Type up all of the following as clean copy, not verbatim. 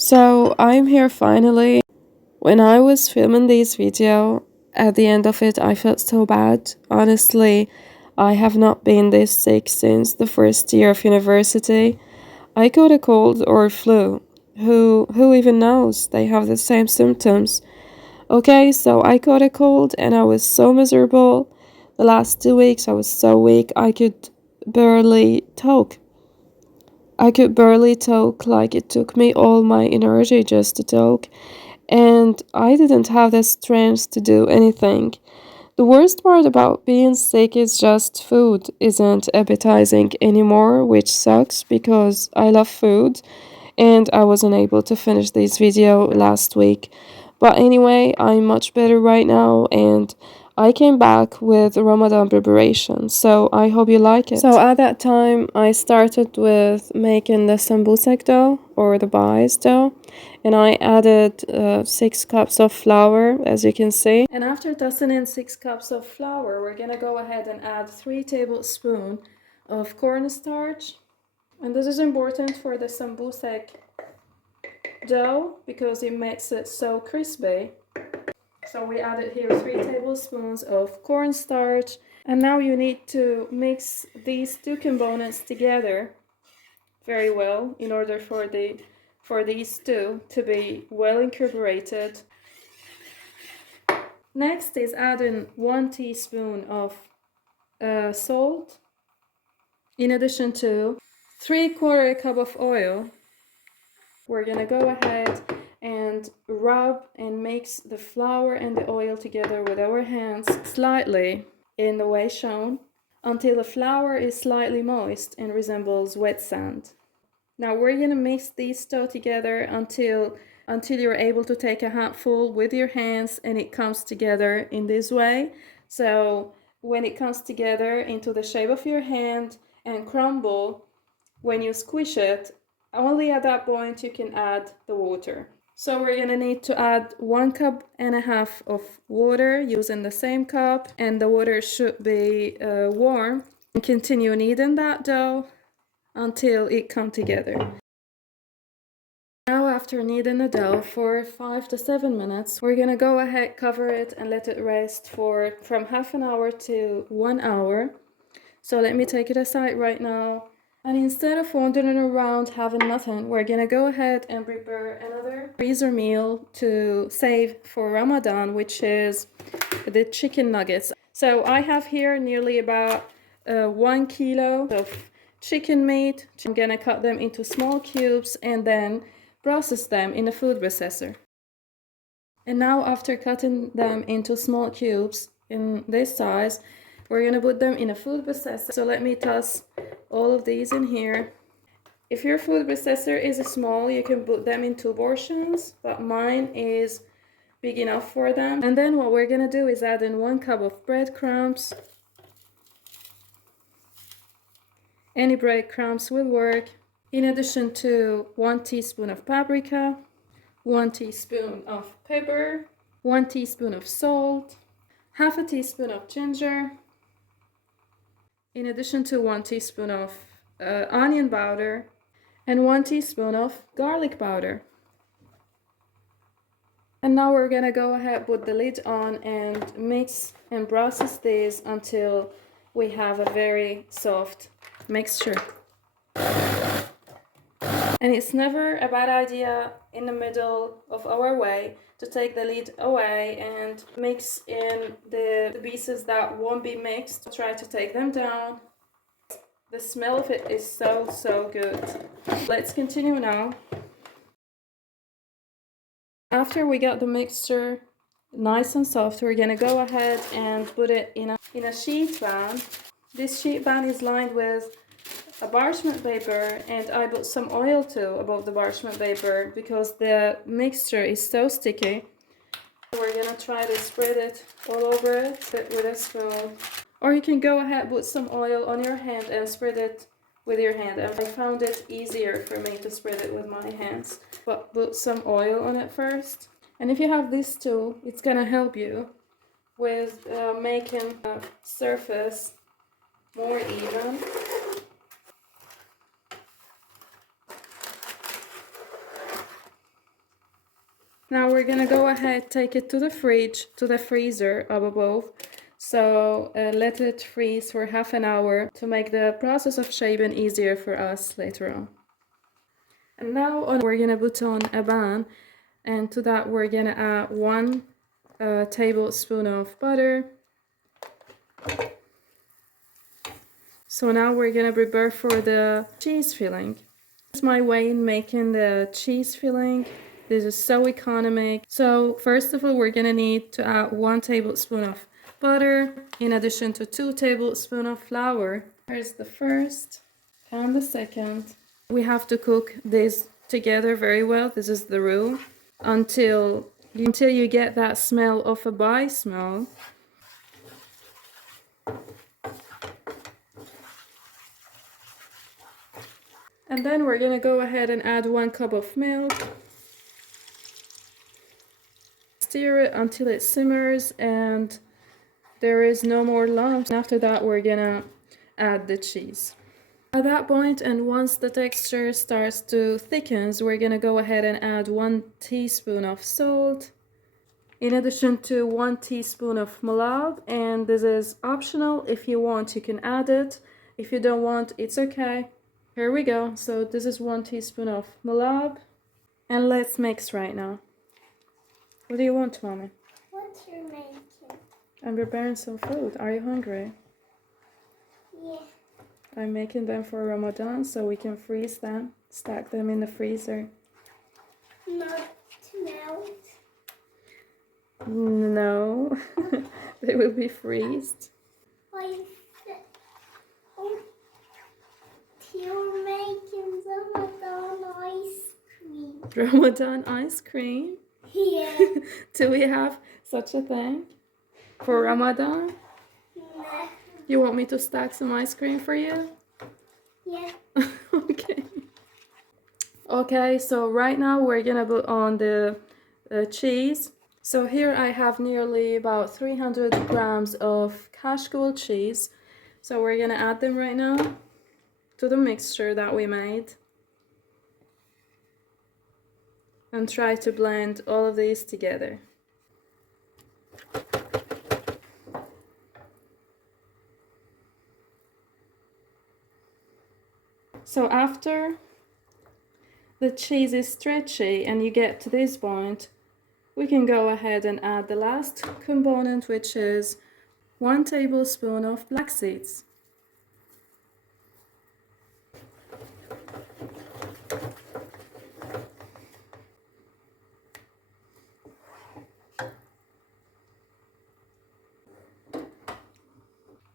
So I'm here finally. When I was filming this video, at the end of it, I felt so bad. Honestly, I have not been this sick since the first year of university. I caught a cold or flu. Who even knows? They have the same symptoms. Okay, so I caught a cold and I was so miserable. The last 2 weeks I was so weak I could barely talk. I could barely talk, like it took me all my energy just to talk, and I didn't have the strength to do anything. The worst part about being sick is just food isn't appetizing anymore, which sucks because I love food and I wasn't able to finish this video last week. But anyway, I'm much better right now and I came back with Ramadan preparation, so I hope you like it. So at that time, I started with making the sembusek dough or the bice dough, and I added 6 cups of flour, as you can see. And after tossing in 6 cups of flour, we're gonna go ahead and add 3 tablespoons of cornstarch. And this is important for the sembusek dough because it makes it so crispy. So we added here 3 tablespoons of cornstarch, and now you need to mix these two components together very well in order for these two to be well incorporated. Next is adding 1 teaspoon of salt, in addition to 3/4 cup of oil. We're gonna go ahead and rub and mix the flour and the oil together with our hands slightly in the way shown until the flour is slightly moist and resembles wet sand. Now we're gonna mix these two together until you're able to take a handful with your hands and it comes together in this way. So when it comes together into the shape of your hand and crumble, when you squish it, only at that point you can add the water. So we're gonna need to add 1.5 cups of water using the same cup, and the water should be warm. And continue kneading that dough until it comes together. Now after kneading the dough for 5 to 7 minutes, we're gonna go ahead, cover it and let it rest for from half an hour to 1 hour. So let me take it aside right now. And instead of wandering around having nothing, we're gonna go ahead and prepare another freezer meal to save for Ramadan, which is the chicken nuggets. So I have here nearly about 1 kilo of chicken meat. I'm gonna cut them into small cubes and then process them in a food processor. And now after cutting them into small cubes in this size, we're gonna put them in a food processor. So let me toss all of these in here. If your food processor is small, you can put them in 2 portions, but mine is big enough for them. And then what we're gonna do is add in 1 cup of breadcrumbs. Any breadcrumbs will work. In addition to 1 teaspoon of paprika, 1 teaspoon of pepper, 1 teaspoon of salt, half a teaspoon of ginger, in addition to 1 teaspoon of onion powder, and 1 teaspoon of garlic powder. And now we're gonna go ahead, put the lid on and mix and process this until we have a very soft mixture. And it's never a bad idea in the middle of our way to take the lid away and mix in the pieces that won't be mixed. Try to take them down. The smell of it is so good. Let's continue now. After we got the mixture nice and soft, we're gonna go ahead and put it in a sheet pan. This sheet pan is lined with a parchment paper, and I put some oil too above the parchment paper because the mixture is so sticky. We're gonna try to spread it all over it with a spoon. Or you can go ahead, put some oil on your hand and spread it with your hand. And I found it easier for me to spread it with my hands. But put some oil on it first. And if you have this tool, it's gonna help you with making the surface more even. Now we're gonna go ahead, take it to the fridge, to the freezer up above. So let it freeze for half an hour to make the process of shaping easier for us later on. And now we're gonna put on a pan, and to that we're gonna add 1 tablespoon of butter. So now we're gonna prepare for the cheese filling. This is my way in making the cheese filling. This is so economic. So first of all, we're gonna need to add 1 tablespoon of butter in addition to 2 tablespoons of flour. Here's the first and the second. We have to cook this together very well. This is the rule until you get that smell of a pie smell. And then we're gonna go ahead and add 1 cup of milk. Stir it until it simmers and there is no more lumps. After that, we're gonna add the cheese. At that point, and once the texture starts to thicken, we're gonna go ahead and add 1 teaspoon of salt, in addition to 1 teaspoon of malab, and this is optional. If you want, you can add it. If you don't want, it's okay. Here we go. So this is 1 teaspoon of malab, and let's mix right now. What do you want, Mommy? What you're making? I'm preparing some food. Are you hungry? Yeah. I'm making them for Ramadan so we can freeze them, stack them in the freezer. Not to melt. No, they will be freezed. Oh, you're making Ramadan ice cream. Ramadan ice cream? Yeah. Do we have such a thing for Ramadan? No. You want me to stack some ice cream for you? Yeah. Okay. Okay, so right now we're gonna put on the cheese. So here I have nearly about 300 grams of Kashkul cheese. So we're gonna add them right now to the mixture that we made. And try to blend all of these together. So after the cheese is stretchy and you get to this point, we can go ahead and add the last component, which is 1 tablespoon of black seeds.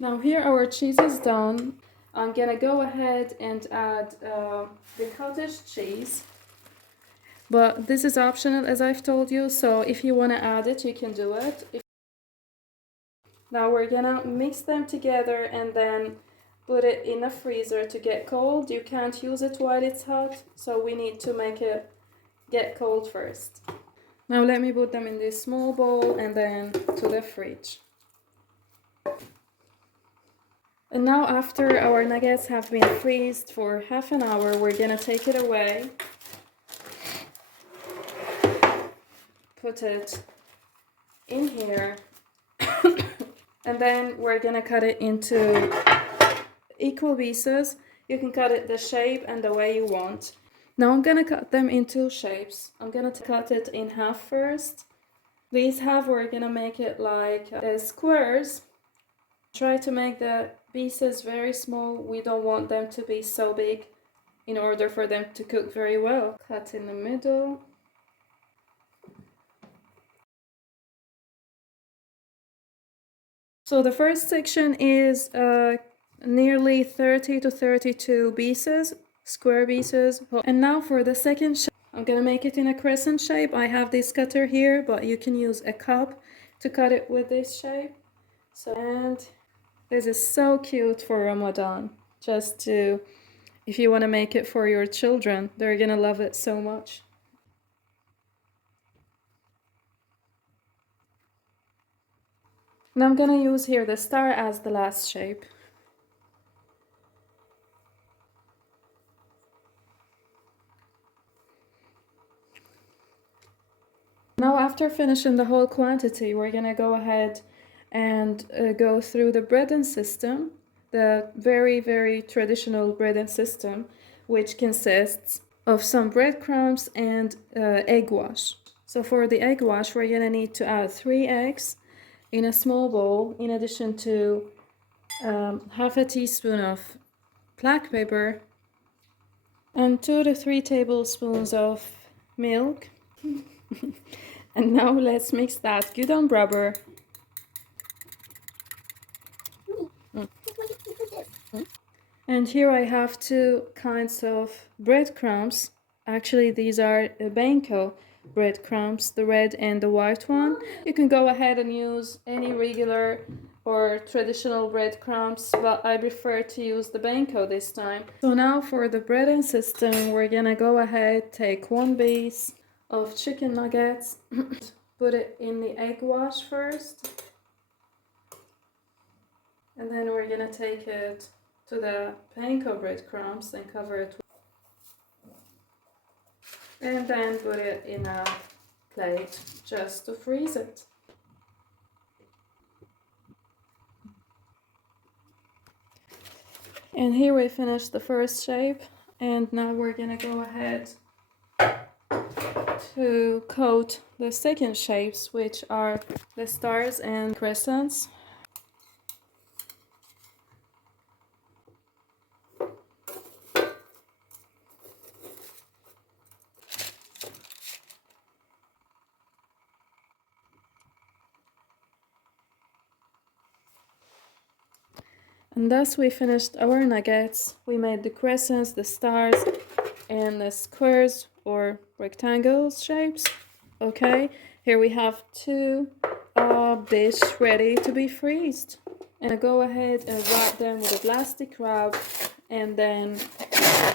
Now here our cheese is done. I'm gonna go ahead and add the cottage cheese. But this is optional, as I've told you, so if you want to add it, you can do it. Now we're gonna mix them together and then put it in a freezer to get cold. You can't use it while it's hot, so we need to make it get cold first. Now let me put them in this small bowl and then to the fridge. And now after our nuggets have been freezed for half an hour, we're gonna take it away. Put it in here. And then we're gonna cut it into equal pieces. You can cut it the shape and the way you want. Now I'm gonna cut them in 2 shapes. I'm gonna cut it in half first. These half, we're gonna make it like squares. Try to make the pieces very small. We don't want them to be so big in order for them to cook very well. Cut in the middle. So the first section is nearly 30 to 32 pieces, square pieces. And now for the second shape, I'm gonna make it in a crescent shape. I have this cutter here, but you can use a cup to cut it with this shape. So, and this is so cute for Ramadan. Just to, if you want to make it for your children, they're gonna love it so much. And I'm gonna use here the star as the last shape. Now after finishing the whole quantity, we're gonna go ahead and go through the breading system, the very, very traditional breading system, which consists of some breadcrumbs and egg wash. So for the egg wash, we're gonna need to add 3 eggs in a small bowl, in addition to half a teaspoon of black pepper and 2 to 3 tablespoons of milk. And now let's mix that good on rubber. And here I have 2 kinds of breadcrumbs. Actually, these are Banco breadcrumbs, the red and the white one. You can go ahead and use any regular or traditional breadcrumbs, but I prefer to use the Banco this time. So now for the breading system, we're gonna go ahead, take 1 piece of chicken nuggets, put it in the egg wash first, and then we're gonna take it to the panko breadcrumbs and cover it, and then put it in a plate just to freeze it. And here we finished the first shape, and now we're gonna go ahead to coat the second shapes, which are the stars and crescents. And thus we finished our nuggets. We made the crescents, the stars, and the squares or rectangle shapes. Okay, here we have 2 dish ready to be freezed. And go ahead and wrap them with a plastic wrap and then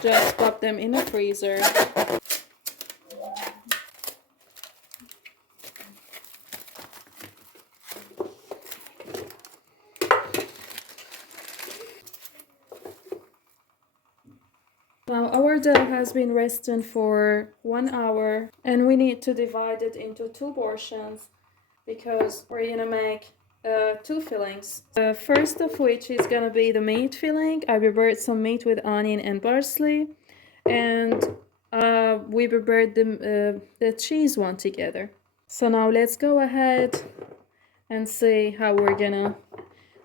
just pop them in the freezer. Now our dough has been resting for 1 hour, and we need to divide it into 2 portions because we're gonna make 2 fillings. The first of which is gonna be the meat filling. I prepared some meat with onion and parsley, and we prepared the cheese one together. So now let's go ahead and see how we're gonna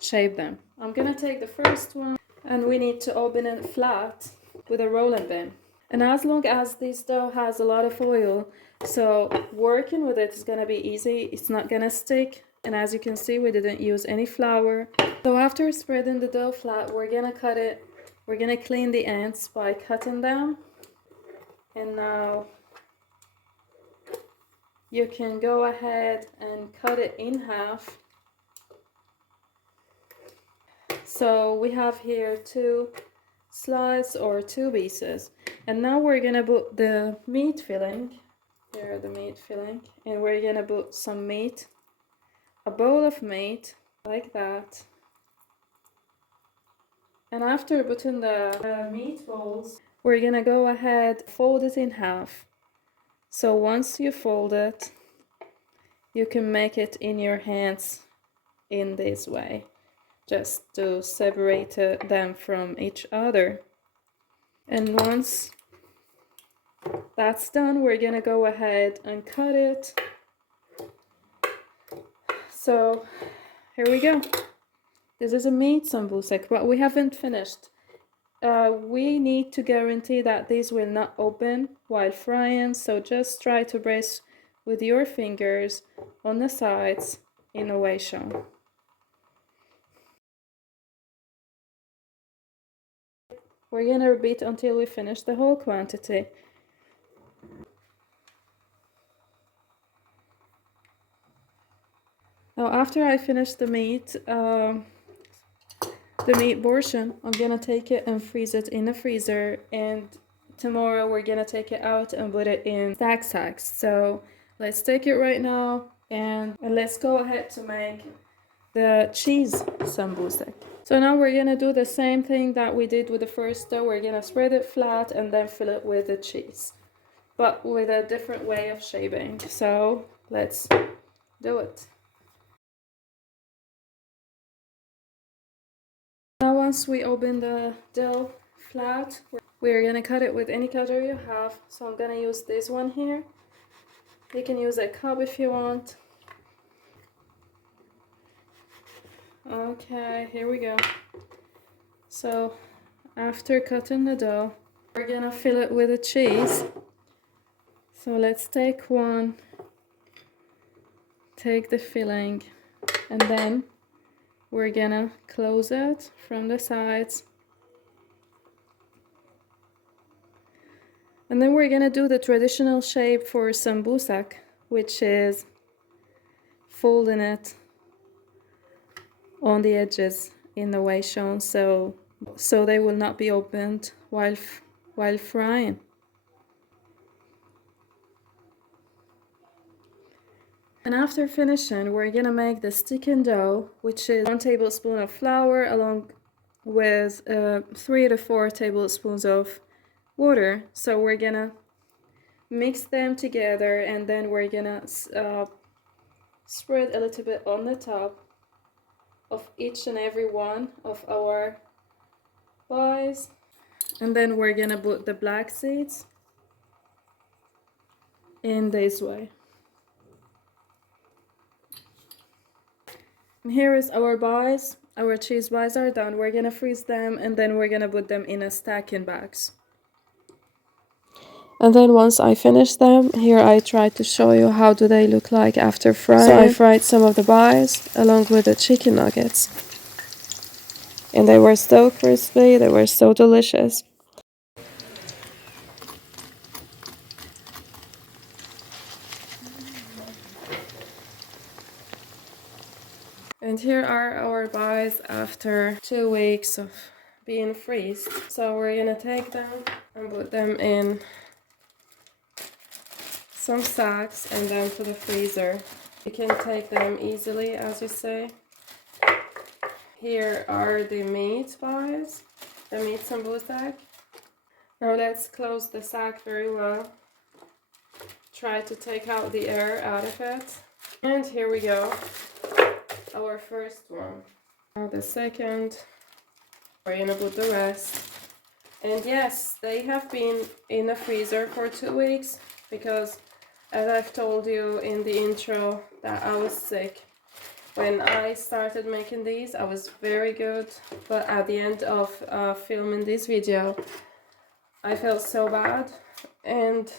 shape them. I'm gonna take the first one, and we need to open it flat with a rolling pin. And as long as this dough has a lot of oil, so working with it is gonna be easy. It's not gonna stick. And as you can see, we didn't use any flour. So after spreading the dough flat, we're gonna cut it. We're gonna clean the ends by cutting them. And now you can go ahead and cut it in half. So we have here 2 slices or 2 pieces, and now we're gonna put the meat filling. Here the meat filling, and we're gonna put some meat, a bowl of meat like that. And after putting the meatballs, we're gonna go ahead, fold it in half. So once you fold it, you can make it in your hands in this way, just to separate them from each other. And once that's done, we're gonna go ahead and cut it. So here we go. This is a meat sambusek, but we haven't finished. We need to guarantee that these will not open while frying, so just try to press with your fingers on the sides in the way shown. We're gonna repeat until we finish the whole quantity. Now after I finish the meat portion, I'm gonna take it and freeze it in the freezer, and tomorrow we're gonna take it out and put it in sacks. So let's take it right now, and let's go ahead to make the cheese sambusek. So now we're gonna do the same thing that we did with the first dough. We're gonna spread it flat and then fill it with the cheese, but with a different way of shaping. So let's do it. Now once we open the dough flat, we're gonna cut it with any cutter you have. So I'm gonna use this one here. You can use a cup if you want. Okay, here we go. So after cutting the dough, we're gonna fill it with the cheese. So let's take one, take the filling, and then we're gonna close it from the sides. And then we're gonna do the traditional shape for sumbusak, which is folding it on the edges in the way shown, so they will not be opened while frying. And after finishing, we're gonna make the sticking dough, which is 1 tablespoon of flour along with 3 to 4 tablespoons of water. So we're gonna mix them together, and then we're gonna spread a little bit on the top of each and every one of our pies. And then we're gonna put the black seeds in this way. And here is our pies. Our cheese pies are done. We're gonna freeze them, and then we're gonna put them in a stacking bags. And then once I finish them, here I tried to show you how do they look like after frying. So I fried some of the pies along with the chicken nuggets. And they were so crispy, they were so delicious. And here are our pies after 2 weeks of being freezed. So we're gonna take them and put them in some sacks and then to the freezer. You can take them easily, as you say. Here are the meat pies, the meat sambusek. Now let's close the sack very well. Try to take out the air out of it. And here we go. Our first one. Now the second. We're gonna put the rest. And yes, they have been in the freezer for 2 weeks because, as I've told you in the intro, that I was sick. When I started making these, I was very good, but at the end of filming this video, I felt so bad, and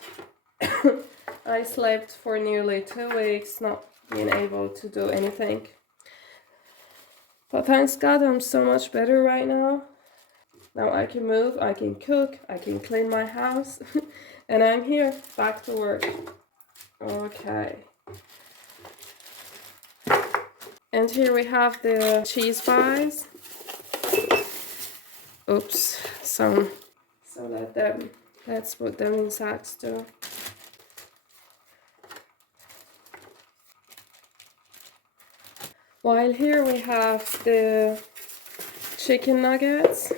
I slept for nearly 2 weeks, not being able to do anything. But thanks God, I'm so much better right now. Now I can move, I can cook, I can clean my house, and I'm here, back to work. Okay. And here we have the cheese pies. Oops, some. So let's put them in sacks too. While here we have the chicken nuggets.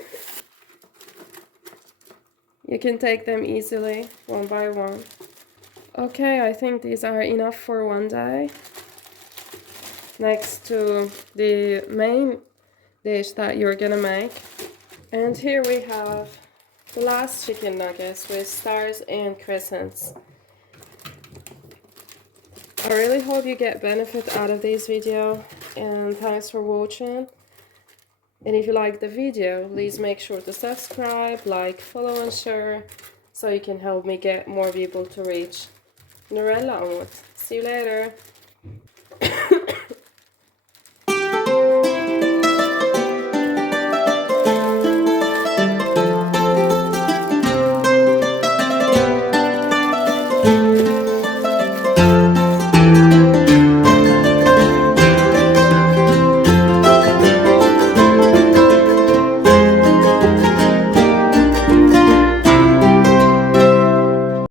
You can take them easily, one by one. Okay, I think these are enough for one day. Next to the main dish that you're gonna make. And here we have the last chicken nuggets with stars and crescents. I really hope you get benefit out of this video, and thanks for watching. And if you like the video, please make sure to subscribe, like, follow and share, so you can help me get more people to reach. Norella onward. See you later.